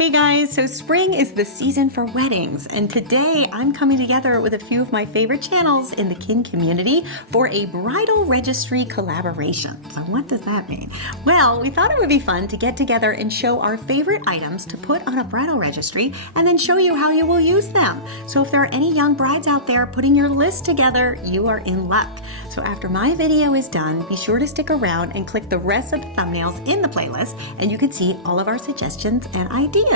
Hey guys, so spring is the season for weddings, and today I'm coming together with a few of my favorite channels in the kin community for a bridal registry collaboration. So what does that mean? Well, we thought it would be fun to get together and show our favorite items to put on a bridal registry and then show you how you will use them. So if there are any young brides out there putting your list together, you are in luck. So after my video is done, be sure to stick around and click the rest of the thumbnails in the playlist and you can see all of our suggestions and ideas.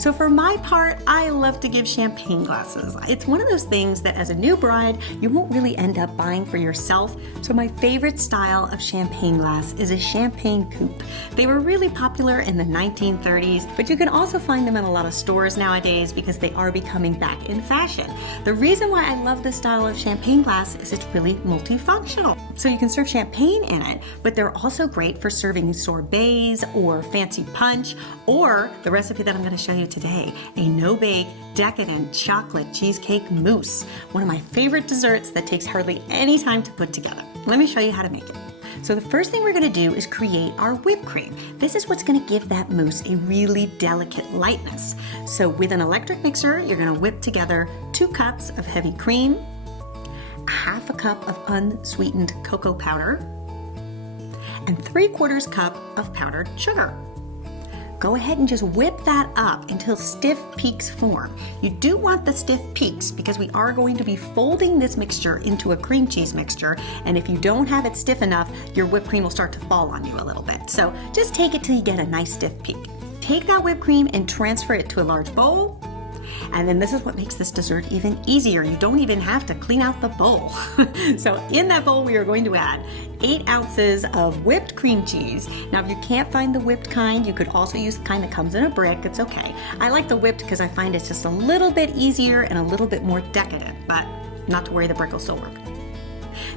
So for my part, I love to give champagne glasses. It's one of those things that as a new bride, you won't really end up buying for yourself. So my favorite style of champagne glass is a champagne coupe. They were really popular in the 1930s, but you can also find them in a lot of stores nowadays because they are becoming back in fashion. The reason why I love this style of champagne glass is it's really multifunctional. So you can serve champagne in it, but they're also great for serving sorbets or fancy punch, or the recipe that I'm going to show you today, a no-bake, decadent chocolate cheesecake mousse, one of my favorite desserts that takes hardly any time to put together. Let me show you how to make it. So the first thing we're going to do is create our whipped cream. This is what's going to give that mousse a really delicate lightness. So with an electric mixer, you're going to whip together 2 cups of heavy cream, half a cup of unsweetened cocoa powder, and 3/4 cup of powdered sugar. Go ahead and just whip that up until stiff peaks form. You do want the stiff peaks because we are going to be folding this mixture into a cream cheese mixture, and if you don't have it stiff enough, your whipped cream will start to fall on you a little bit. So just take it till you get a nice stiff peak. Take that whipped cream and transfer it to a large bowl. And then this is what makes this dessert even easier. You don't even have to clean out the bowl. So in that bowl, we are going to add 8 ounces of whipped cream cheese. Now, if you can't find the whipped kind, you could also use the kind that comes in a brick. It's okay. I like the whipped because I find it's just a little bit easier and a little bit more decadent, but not to worry, the brick will still work.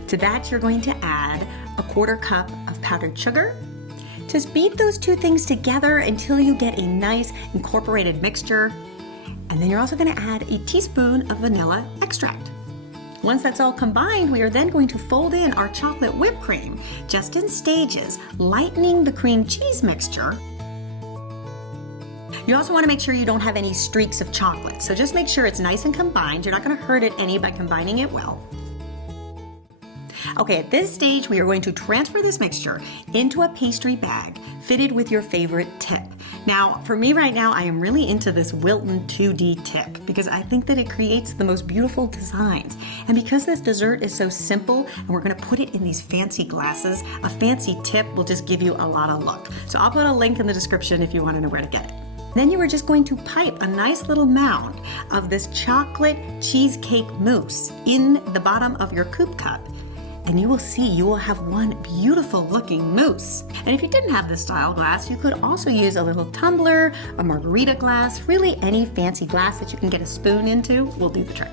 To that, you're going to add a 1/4 cup of powdered sugar. Just beat those 2 things together until you get a nice incorporated mixture. And then you're also going to add a teaspoon of vanilla extract. Once that's all combined, we are then going to fold in our chocolate whipped cream, just in stages, lightening the cream cheese mixture. You also want to make sure you don't have any streaks of chocolate, so just make sure it's nice and combined. You're not going to hurt it any by combining it well. Okay, at this stage, we are going to transfer this mixture into a pastry bag fitted with your favorite tip. Now, for me right now, I am really into this Wilton 2D tip because I think that it creates the most beautiful designs. And because this dessert is so simple and we're going to put it in these fancy glasses, a fancy tip will just give you a lot of look. So I'll put a link in the description if you want to know where to get it. Then you are just going to pipe a nice little mound of this chocolate cheesecake mousse in the bottom of your coupe cup. And you will see you will have one beautiful looking mousse. And if you didn't have this style glass, you could also use a little tumbler, a margarita glass, really any fancy glass that you can get a spoon into will do the trick.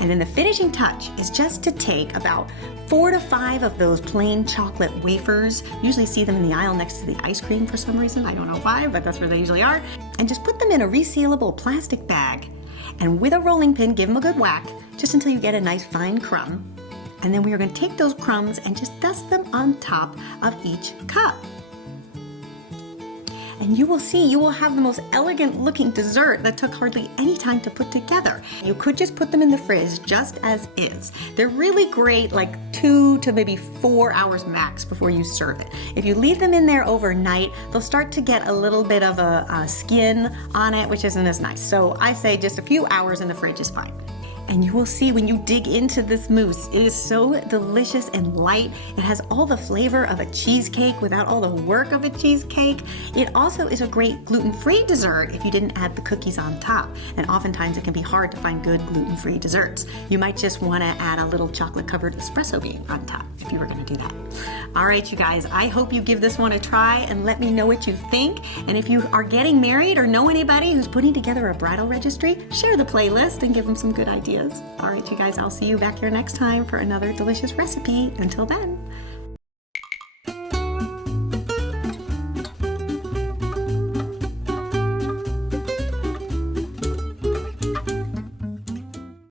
And then the finishing touch is just to take about 4 to 5 of those plain chocolate wafers. Usually see them in the aisle next to the ice cream for some reason. I don't know why, but that's where they usually are. And just put them in a resealable plastic bag. And with a rolling pin, give them a good whack just until you get a nice fine crumb. And then we are going to take those crumbs and just dust them on top of each cup. And you will see you will have the most elegant looking dessert that took hardly any time to put together. You could just put them in the fridge just as is. They're really great like 2 to maybe 4 hours max before you serve it. If you leave them in there overnight, they'll start to get a little bit of a skin on it, which isn't as nice. So I say just a few hours in the fridge is fine. And you will see when you dig into this mousse, it is so delicious and light. It has all the flavor of a cheesecake without all the work of a cheesecake. It also is a great gluten-free dessert if you didn't add the cookies on top. And oftentimes it can be hard to find good gluten-free desserts. You might just want to add a little chocolate-covered espresso bean on top if you were going to do that. All right, you guys, I hope you give this one a try and let me know what you think. And if you are getting married or know anybody who's putting together a bridal registry, share the playlist and give them some good ideas. All right, you guys, I'll see you back here next time for another delicious recipe. Until then.